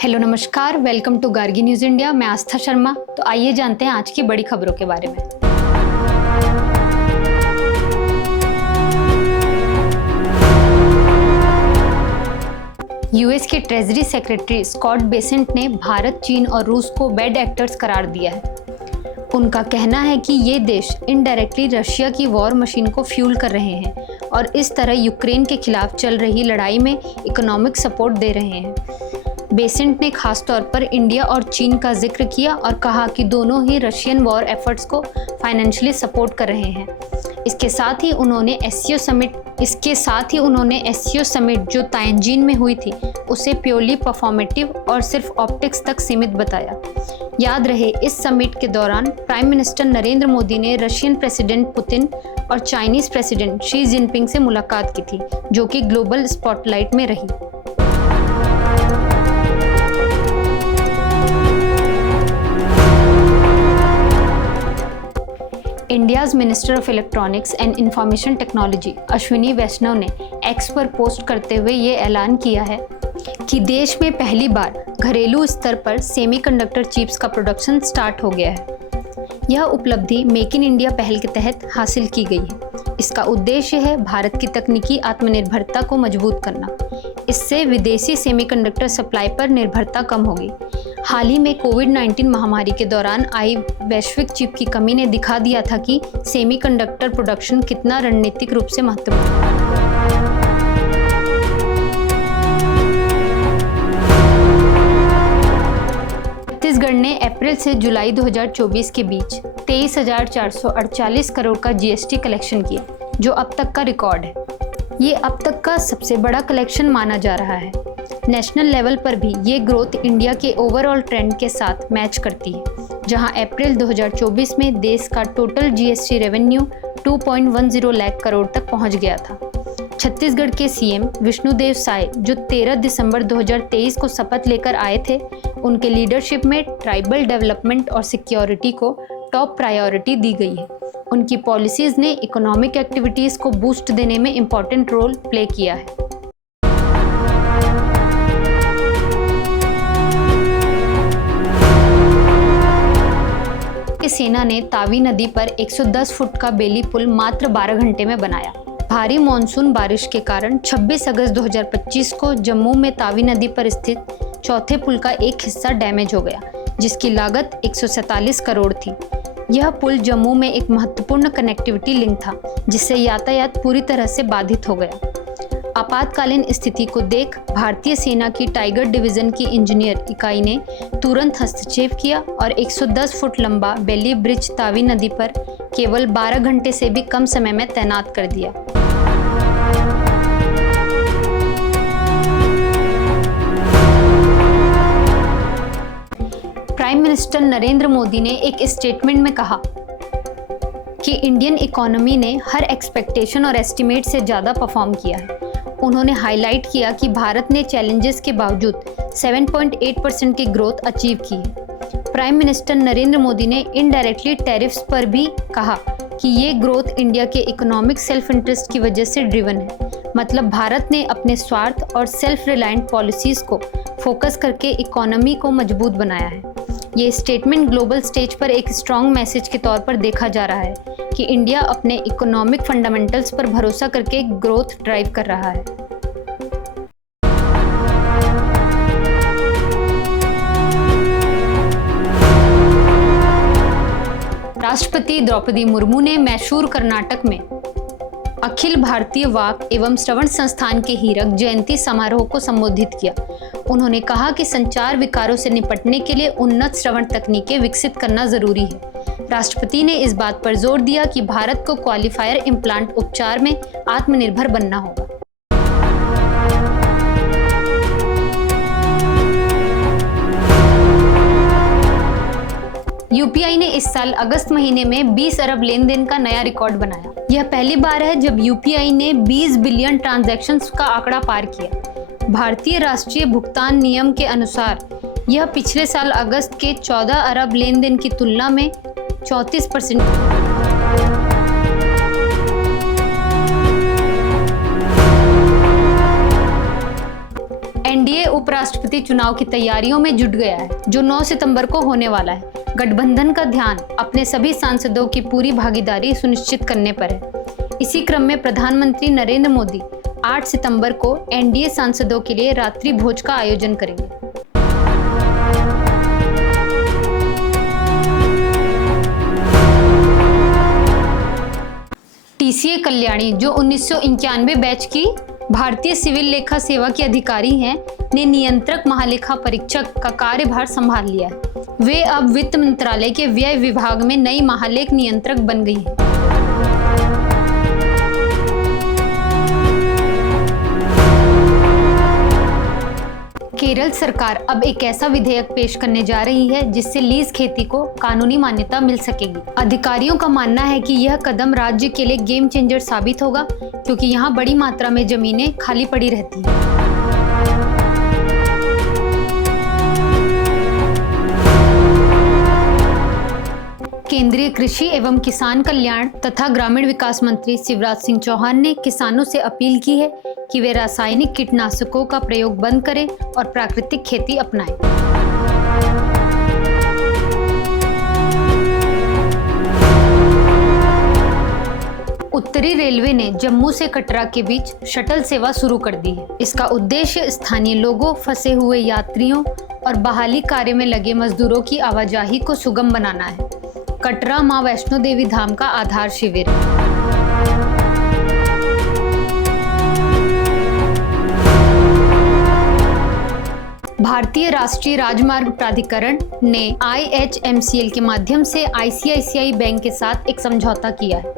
Hello नमस्कार, welcome to Gargi news India. मैं आस्था शर्मा। तो आइए जानते हैं आज की बड़ी खबरों के बारे में। यूएस के ट्रेजरी सेक्रेटरी स्कॉट बेसेंट ने भारत, चीन और रूस को बैड एक्टर्स करार दिया है। उनका कहना है कि ये देश इनडायरेक्टली रशिया की वॉर मशीन को फ्यूल कर रहे हैं और इस तरह यूक्रेन के खिलाफ चल रही लड़ाई में इकोनॉमिक सपोर्ट दे रहे हैं। बेसेंट ने खासतौर पर इंडिया और चीन का जिक्र किया और कहा कि दोनों ही रशियन वॉर एफर्ट्स को फाइनेंशियली सपोर्ट कर रहे हैं। इसके साथ ही उन्होंने एससीओ समिट जो ताइंजीन में हुई थी उसे प्योरली परफॉर्मेटिव और सिर्फ ऑप्टिक्स तक सीमित बताया। याद रहे, इस समिट के दौरान प्राइम मिनिस्टर नरेंद्र मोदी ने रशियन प्रेसिडेंट पुतिन और चाइनीज प्रेसिडेंट शी जिनपिंग से मुलाकात की थी, जो कि ग्लोबल स्पॉटलाइट में रही। India's minister of electronics and information technology Ashwini Vaishnaw ने एक्स पर पोस्ट करते हुए ये ऐलान किया है कि देश में पहली बार घरेलू स्तर पर सेमीकंडक्टर चिप्स का प्रोडक्शन स्टार्ट हो गया है। यह उपलब्धि मेक इन इंडिया पहल के तहत हासिल की गई है। इसका उद्देश्य है भारत की तकनीकी आत्मनिर्भरता को मजबूत करना। इससे विदेशी सेमीकंडक्टर सप्लाई पर निर्भरता कम होगी। हाल ही में कोविड-19 महामारी के दौरान आई वैश्विक चिप की कमी ने दिखा दिया था कि सेमीकंडक्टर प्रोडक्शन कितना रणनीतिक रूप से महत्वपूर्ण है। छत्तीसगढ़ ने अप्रैल से जुलाई 2024 के बीच 23,448 करोड़ का जीएसटी कलेक्शन किया, जो अब तक का रिकॉर्ड है। ये अब तक का सबसे बड़ा कलेक्शन माना जा रहा है। नेशनल लेवल पर भी ये ग्रोथ इंडिया के ओवरऑल ट्रेंड के साथ मैच करती है, जहां अप्रैल 2024 में देश का total GST revenue 2.10 lakh crore तक पहुंच गया था। छत्तीसगढ़ के सीएम विष्णुदेव साय, जो 13 दिसंबर 2023 को शपथ लेकर आए थे, उनके लीडरशिप में ट्राइबल डेवलपमेंट और सिक्योरिटी को टॉप प्रायोरिटी दी गई है। उनकी पॉलिसीज ने इकोनॉमिक एक्टिविटीज़ को बूस्ट देने में इम्पॉर्टेंट रोल प्ले किया है। सेना ने तावी नदी पर 110 फुट का बेली पुल मात्र 12 घंटे में बनाया। भारी मानसून बारिश के कारण 26 अगस्त 2025 को जम्मू में तावी नदी पर स्थित चौथे पुल का एक हिस्सा डैमेज हो गया, जिसकी लागत 147 करोड़ थी। यह पुल जम्मू में एक महत्वपूर्ण कनेक्टिविटी लिंक था, जिससे यातायात पूरी तरह से बाधित हो गया। आपातकालीन स्थिति को देख भारतीय सेना की टाइगर डिवीजन की इंजीनियर इकाई ने तुरंत हस्तक्षेप किया और 110 फुट लंबा बेली ब्रिज तावी नदी पर केवल 12 घंटे से भी कम समय में तैनात कर दिया। प्राइम मिनिस्टर नरेंद्र मोदी ने एक स्टेटमेंट में कहा कि इंडियन इकोनॉमी ने हर एक्सपेक्टेशन और एस्टिमेट से ज़्यादा परफॉर्म किया है। उन्होंने हाईलाइट किया कि भारत ने चैलेंजेस के बावजूद 7.8% की ग्रोथ अचीव की है। प्राइम मिनिस्टर नरेंद्र मोदी ने इनडायरेक्टली टैरिफ्स पर भी कहा कि ये ग्रोथ इंडिया के इकोनॉमिक सेल्फ इंटरेस्ट की वजह से ड्रिवन है। मतलब भारत ने अपने स्वार्थ और सेल्फ रिलायंट पॉलिसीज़ को फोकस करके इकोनॉमी को मजबूत बनाया है। ये स्टेटमेंट ग्लोबल स्टेज पर एक स्ट्रॉन्ग मैसेज के तौर पर देखा जा रहा है कि इंडिया अपने इकोनॉमिक फंडामेंटल्स पर भरोसा करके ग्रोथ ड्राइव कर रहा है। राष्ट्रपति द्रौपदी मुर्मू ने मैसूर, कर्नाटक में अखिल भारतीय वाक एवं श्रवण संस्थान के हीरक जयंती समारोह को संबोधित किया। उन्होंने कहा कि संचार विकारों से निपटने के लिए उन्नत श्रवण तकनीकें विकसित करना जरूरी है। राष्ट्रपति ने इस बात पर जोर दिया कि भारत को क्वालिफायर इम्प्लांट उपचार में आत्मनिर्भर बनना होगा। यूपीआई ने इस साल अगस्त महीने में 20 अरब लेन देन का नया रिकॉर्ड बनाया। यह पहली बार है जब यूपीआई ने 20 बिलियन ट्रांजैक्शंस का आंकड़ा पार किया। भारतीय राष्ट्रीय भुगतान नियम के अनुसार यह पिछले साल अगस्त के 14 अरब लेन देन की तुलना में 34%। एनडीए उपराष्ट्रपति चुनाव की तैयारियों में जुट गया है, जो 9 सितंबर को होने वाला है। गठबंधन का ध्यान अपने सभी सांसदों की पूरी भागीदारी सुनिश्चित करने पर है। इसी क्रम में प्रधानमंत्री नरेंद्र मोदी 8 सितंबर को एनडीए सांसदों के लिए रात्रि भोज का आयोजन करेंगे। टीसीए कल्याणी, जो 1991 बैच की भारतीय सिविल लेखा सेवा की अधिकारी हैं, ने नियंत्रक महालेखा परीक्षक का कार्यभार संभाल लिया है। वे अब वित्त मंत्रालय के व्यय विभाग में नई महालेख नियंत्रक बन गई हैं। केरल सरकार अब एक ऐसा विधेयक पेश करने जा रही है जिससे लीज खेती को कानूनी मान्यता मिल सकेगी। अधिकारियों का मानना है कि यह कदम राज्य के लिए गेम चेंजर साबित होगा, क्योंकि यहाँ बड़ी मात्रा में जमीनें खाली पड़ी रहती हैं। केंद्रीय कृषि एवं किसान कल्याण तथा ग्रामीण विकास मंत्री शिवराज सिंह चौहान ने किसानों से अपील की है कि वे रासायनिक कीटनाशकों का प्रयोग बंद करें और प्राकृतिक खेती अपनाएं। उत्तरी रेलवे ने जम्मू से कटरा के बीच शटल सेवा शुरू कर दी है। इसका उद्देश्य स्थानीय लोगों, फंसे हुए यात्रियों और बहाली कार्य में लगे मजदूरों की आवाजाही को सुगम बनाना है। कटरा मां वैष्णो देवी धाम का आधार शिविर। भारतीय राष्ट्रीय राजमार्ग प्राधिकरण ने IHMCL के माध्यम से ICICI बैंक के साथ एक समझौता किया है।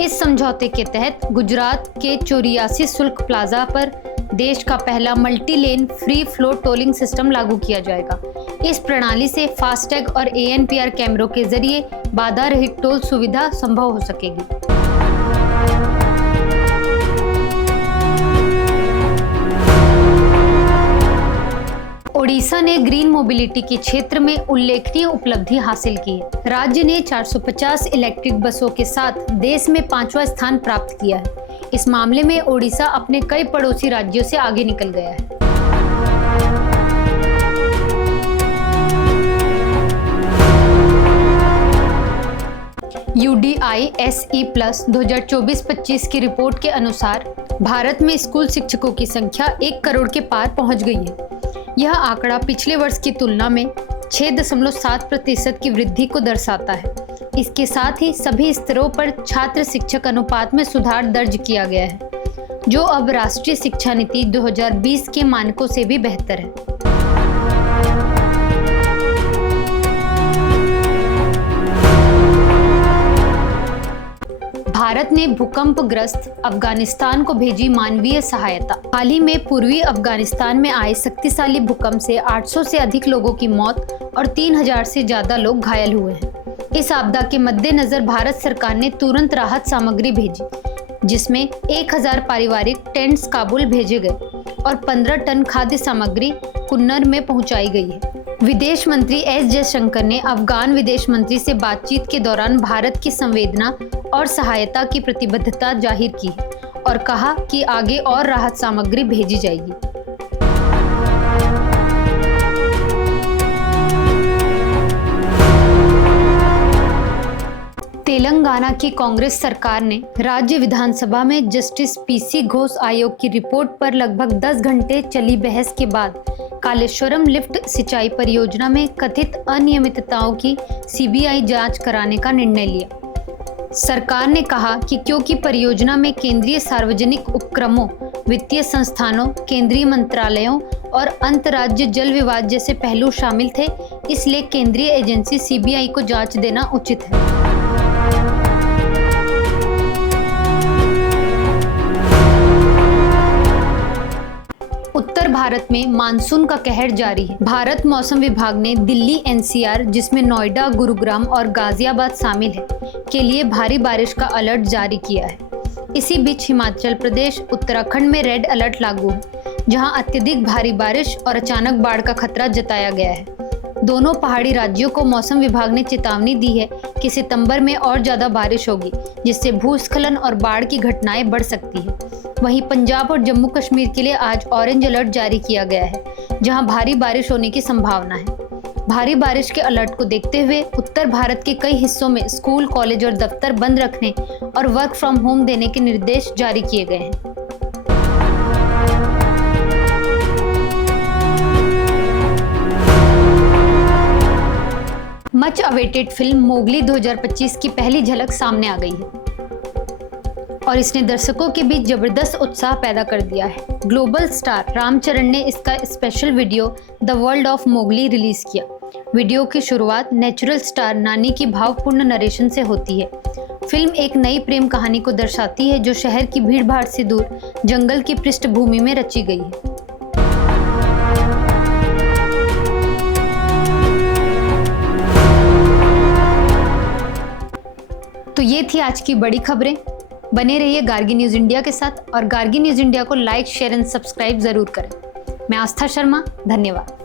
इस समझौते के तहत गुजरात के 84 शुल्क प्लाजा पर देश का पहला multi lane free flow tolling system लागू किया जाएगा। इस प्रणाली से फास्टैग और ANPR कैमरों के जरिए बाधा रहित टोल सुविधा संभव हो सकेगी। ओडिशा ने ग्रीन मोबिलिटी के क्षेत्र में उल्लेखनीय उपलब्धि हासिल की है। राज्य ने 450 इलेक्ट्रिक बसों के साथ देश में 5वां स्थान प्राप्त किया है। इस मामले में ओडिशा अपने कई पड़ोसी राज्यों से आगे निकल गया है। UDI SE+ 2024-25 की रिपोर्ट के अनुसार भारत में स्कूल शिक्षकों की संख्या 1 करोड़ के पार पहुंच गई है। यह आंकड़ा पिछले वर्ष की तुलना में 6.7% की वृद्धि को दर्शाता है। इसके साथ ही सभी स्तरों पर छात्र शिक्षक अनुपात में सुधार दर्ज किया गया है, जो अब राष्ट्रीय शिक्षा नीति 2020 के मानकों से भी बेहतर है। भारत ने भूकंपग्रस्त अफगानिस्तान को भेजी मानवीय सहायता। हाल ही में पूर्वी अफगानिस्तान में आए शक्तिशाली भूकंप से 800 से अधिक लोगों की मौत और 3000 से ज्यादा लोग घायल हुए हैं। इस आपदा के मद्देनजर भारत सरकार ने तुरंत राहत सामग्री भेजी, जिसमें 1000 पारिवारिक टेंट्स काबुल भेजे गए और 15 टन खाद्य सामग्री कुन्नर में पहुंचाई गई है। विदेश मंत्री S जयशंकर ने अफगान विदेश मंत्री से बातचीत के दौरान भारत की संवेदना और सहायता की प्रतिबद्धता जाहिर की और कहा कि आगे और राहत सामग्री भेजी जाएगी। तेलंगाना की कांग्रेस सरकार ने राज्य विधानसभा में जस्टिस PC घोष आयोग की रिपोर्ट पर लगभग 10 घंटे चली बहस के बाद कालेश्वरम लिफ्ट सिंचाई परियोजना में कथित अनियमितताओं की CBI जांच कराने का निर्णय लिया। सरकार ने कहा कि क्योंकि परियोजना में केंद्रीय सार्वजनिक उपक्रमों, वित्तीय संस्थानों, केंद्रीय मंत्रालयों और अंतर्राज्य जल विवाद जैसे पहलू शामिल थे, इसलिए केंद्रीय एजेंसी CBI को जांच देना उचित है। उत्तर भारत में मानसून का कहर जारी है। भारत मौसम विभाग ने दिल्ली NCR, जिसमें नोएडा, गुरुग्राम और गाजियाबाद शामिल है, के लिए भारी बारिश का अलर्ट जारी किया है। इसी बीच हिमाचल प्रदेश, उत्तराखंड में रेड अलर्ट लागू है, जहां अत्यधिक भारी बारिश और अचानक बाढ़ का खतरा जताया गया है। दोनों पहाड़ी राज्यों को मौसम विभाग ने चेतावनी दी है कि सितंबर में और ज्यादा बारिश होगी, जिससे भूस्खलन और बाढ़ की घटनाएं बढ़ सकती है। वहीं पंजाब और जम्मू कश्मीर के लिए आज ऑरेंज अलर्ट जारी किया गया है, जहां भारी बारिश होने की संभावना है। भारी बारिश के अलर्ट को देखते हुए उत्तर भारत के कई हिस्सों में स्कूल, कॉलेज और दफ्तर बंद रखने और वर्क फ्रॉम होम देने के निर्देश जारी किए गए हैं। मच अवेटेड फिल्म मोगली 2025 की पहली झलक सामने आ गई है और इसने दर्शकों के बीच जबरदस्त उत्साह पैदा कर दिया है। ग्लोबल स्टार रामचरण ने इसका special video the world of Mowgli release किया। वीडियो की शुरुआत नेचुरल स्टार नानी की भावपूर्ण नरेशन से होती है। फिल्म एक नई प्रेम कहानी को दर्शाती है जो शहर की भीड़-भाड़ से दूर जंगल की पृष्ठभूमि में रची गई है। तो ये थी आज की बड़ी खबरें। बने रहिए गार्गी न्यूज़ इंडिया के साथ और गार्गी न्यूज़ इंडिया को लाइक, शेयर एंड सब्सक्राइब जरूर करें। मैं आस्था शर्मा, धन्यवाद।